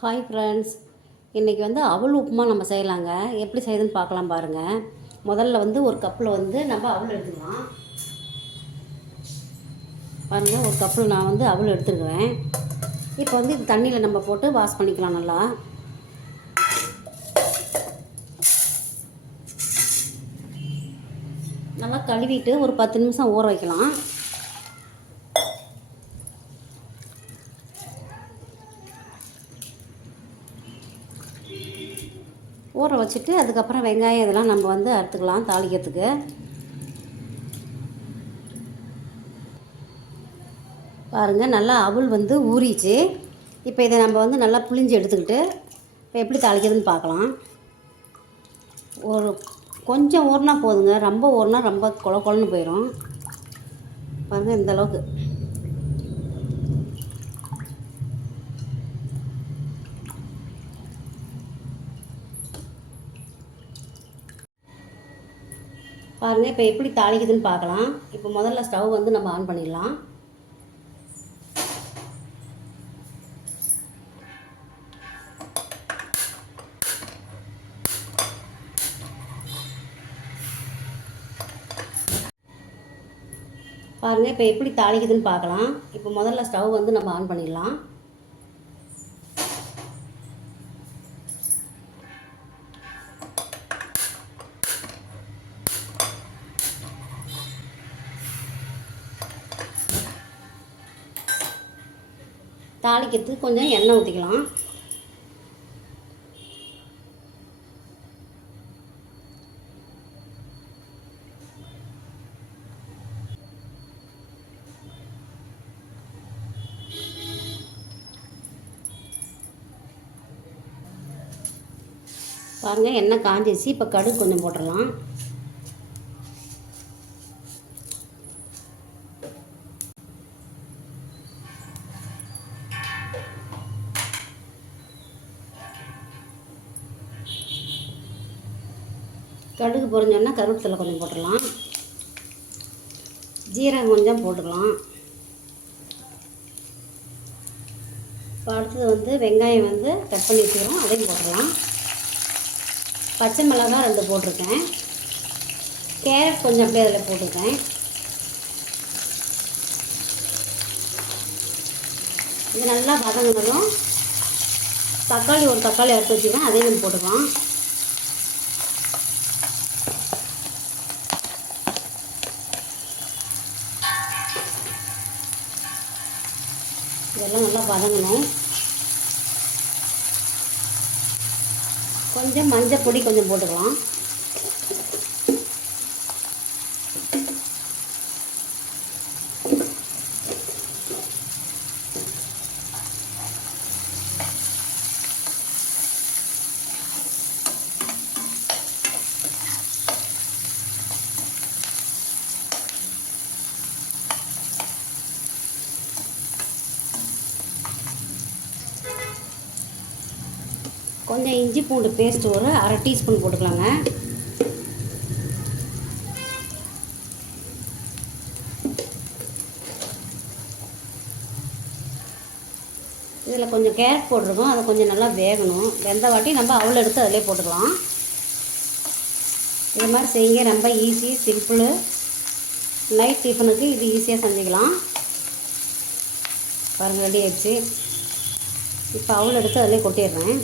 Hi friends, இன்றைக்கி வந்து அவல் உப்புமா நம்ம செய்யலாங்க. எப்படி செய்யுதுன்னு பார்க்கலாம் பாருங்கள். முதல்ல வந்து ஒரு கப்பில் வந்து நம்ம அவல் எடுத்துக்கலாம். பாருங்கள், ஒரு கப்பில் நான் வந்து அவல் எடுத்துருக்குறேன். இப்போ வந்து இது தண்ணியில் நம்ம போட்டு வாஷ் பண்ணிக்கலாம். நல்லா கழுவிட்டு ஒரு 10 நிமிஷம் ஊற வைக்கலாம். ஊற வச்சுட்டு அதுக்கப்புறம் வெங்காயம் இதெல்லாம் நம்ம வந்து அறுத்துக்கலாம் தாளிக்கிறதுக்கு. பாருங்கள், நல்லா அவல் வந்து ஊறிச்சு. இப்போ இதை நம்ம வந்து நல்லா புளிஞ்சு எடுத்துக்கிட்டு இப்போ எப்படி தாளிக்கிறதுன்னு பார்க்கலாம். ஒரு கொஞ்சம் ஊறினா போதுங்க, ரொம்ப ஊறினா ரொம்ப கொலன்னு போயிடும். பாருங்கள், இந்த அளவுக்கு. பாருங்கள், இப்போ எப்படி தாளிக்குதுன்னு பார்க்கலாம். இப்போ முதல்ல ஸ்டவ் வந்து நம்ம ஆன் பண்ணிடலாம். பாருங்கள், இப்போ எப்படி தாளிக்குதுன்னு பார்க்கலாம். இப்போ முதல்ல ஸ்டவ் வந்து நம்ம ஆன் பண்ணிடலாம். தாளிக்கிறதுக்கு கொஞ்சம் எண்ணெய் ஊற்றிக்கலாம். பாருங்கள், எண்ணெய் காஞ்சிச்சு. இப்போ கடுகு கொஞ்சம் போட்டுடலாம். கடுகு பொரிஞ்சோன்னா கருவேப்பிலை கொஞ்சம் போட்டுடலாம். ஜீரகம் கொஞ்சம் போட்டுக்கலாம். இப்போ அடுத்தது வந்து வெங்காயம் வந்து கட் பண்ணி வச்சுக்கிறோம், அதையும் போட்டுடலாம். பச்சை மிளகாய் 2 போட்டிருக்கேன். கேரட் கொஞ்சம் அப்படியே அதில் போட்டிருக்கேன். இது நல்லா வதங்கினதும் தக்காளி ஒரு தக்காளி எடுத்து வச்சுக்கிறேன், அதையும் போட்டுக்கலாம். இதெல்லாம் நல்லா வதங்கணும். கொஞ்சம் மஞ்சள் பொடி கொஞ்சம் போட்டுக்கலாம். கொஞ்சம் இஞ்சி பூண்டு பேஸ்ட் ஒரு 1/2 டீஸ்பூன் போட்டுக்கலாங்க. இதில் கொஞ்சம் கேரட் போட்டிருக்கோம், அதை கொஞ்சம் நல்லா வேகணும். வெந்த வாட்டி நம்ம அவல் எடுத்து அதிலே போட்டுக்கலாம். இது மாதிரி செய்யுங்க, ரொம்ப ஈஸி, சிம்பிளு. நைட் டிஃபனுக்கு இது ஈஸியாக செஞ்சுக்கலாம். பாருங்கள், ரெடி ஆகிடுச்சு. இப்போ அவல் எடுத்து அதிலே கொட்டிடுறேன்.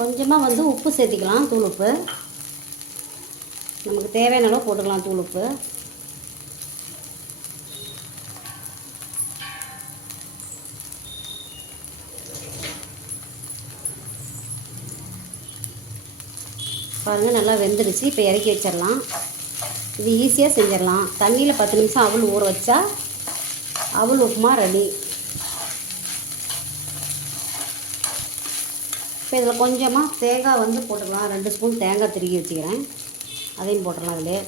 கொஞ்சமாக வந்து உப்பு சேர்த்திக்கலாம், தூள் உப்பு. நமக்கு தேவையான அளவு போட்டுக்கலாம் தூள் உப்பு. பாருங்கள், நல்லா வெந்துடுச்சு. இப்போ இறக்கி வச்சிடலாம். இது ஈஸியாக செஞ்சிடலாம். தண்ணியில் 10 நிமிஷம் அவல் ஊற வச்சா அவல் உப்புமா ரெடி. இப்போ இதில் கொஞ்சமாக தேங்காய் வந்து போட்டுக்கலாம். 2 ஸ்பூன் தேங்காய் திருகி வச்சுக்கிறேன், அதையும் போட்டுடலாம் அதிலே.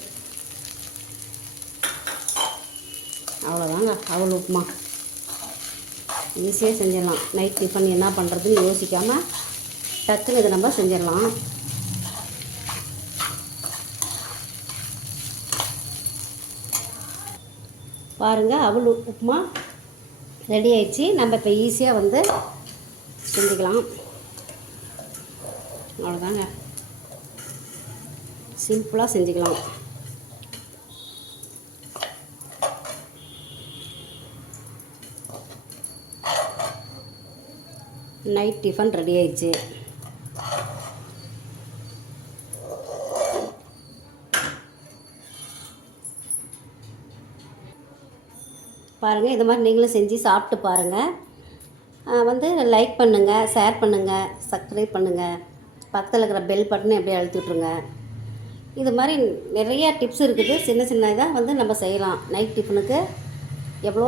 அவ்வளோதாங்க அவல் உப்புமா. ஈஸியாக செஞ்சிடலாம். நைட் டிஃபன் என்ன பண்ணுறதுன்னு யோசிக்காமல் டக்குன்னு இதை நம்ம செஞ்சிடலாம். பாருங்கள், அவல் உப்புமா ரெடி ஆயிடுச்சு. நம்ம இப்போ ஈஸியாக வந்து செஞ்சுக்கலாம். அவ்வளோதாங்க, சிம்பிளாக செஞ்சுக்கலாம். நைட் டிஃபன் ரெடி ஆயிடுச்சு. பாருங்கள், இது மாதிரி நீங்களும் செஞ்சு சாப்பிட்டு பாருங்கள். வந்து லைக் பண்ணுங்கள், ஷேர் பண்ணுங்கள், சப்ஸ்கிரைப் பண்ணுங்கள், பக்கத்தில் இருக்கிற பெல் பட்டனை அப்படியே அழுத்தி விட்ருங்க. இது மாதிரி நிறையா டிப்ஸ் இருக்குது. சின்ன சின்ன இதாக வந்து நம்ம செய்யலாம். நைட் டிஃபனுக்கு எவ்வளோ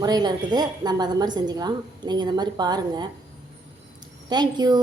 முறையில் இருக்குது. நம்ம அதை மாதிரி செஞ்சுக்கலாம். நீங்கள் இந்த மாதிரி பாருங்கள். தேங்க்யூ.